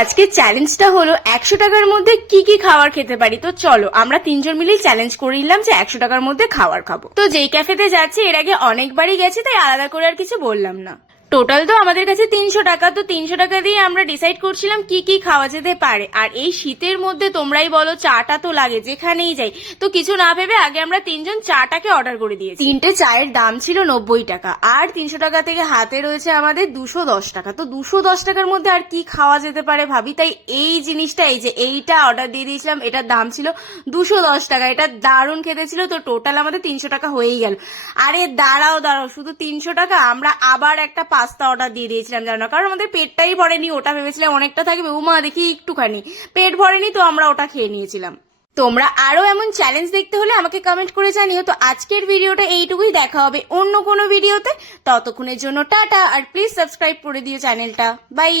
আজকে চ্যালেঞ্জটা হলো 100 টাকার মধ্যে কি কি খাবার খেতে পারি। তো চলো আমরা তিনজন মিলেই চ্যালেঞ্জ করে নিলাম যে 100 টাকার মধ্যে খাবার খাবো। তো যেই ক্যাফেতে যাচ্ছি এর আগে অনেকবারই গেছি, তাই আলাদা করে আর কিছু বললাম না। টোটাল তো আমাদের কাছে 300 টাকা, তো 300 টাকা দিয়ে আমরা ডিসাইড করছিলাম কি কি খাওয়া যেতে পারে। আর এই শীতের মধ্যে তোমরাই বলো, চাটা তো লাগে যেখানেই যাই। তো কিছু না ভেবে আগে আমরা তিনজন চাটাকে অর্ডার করে দিয়েছি। 3টে চায়ের দাম ছিল 90 টাকা, আর 300 টাকা থেকে হাতে রয়েছে আমাদের 210 টাকা। তো 210 টাকার মধ্যে আর কি খাওয়া যেতে পারে ভাবি, তাই এই জিনিসটা, এই যে এইটা অর্ডার দিয়ে দিয়েছিলাম। এটার দাম ছিল 210 টাকা, এটা দারুণ খেতে ছিল। তো টোটাল আমাদের 300 টাকা হয়েই গেল। আরে দাঁড়াও দাঁড়াও, শুধু 300 টাকা, আমরা আবার একটা পাস্তা অর্ডার দিয়ে দিয়েছিলাম জানো, কারণ আমাদের পেটটাই ভরেনি। ওটা ভেবেছিলাম অনেকটা থাকবে, উমা দেখি একটুখানি, পেট ভরেনি, তো আমরা ওটা খেয়ে নিয়েছিলাম। তোমরা আরো এমন চ্যালেঞ্জ দেখতে হলে আমাকে কমেন্ট করে জানিও। তো আজকের ভিডিওটা এইটুকুই, দেখা হবে অন্য কোনো ভিডিওতে। ততক্ষণের জন্য টাটা, আর প্লিজ সাবস্ক্রাইব করে দিও চ্যানেলটা। বাই।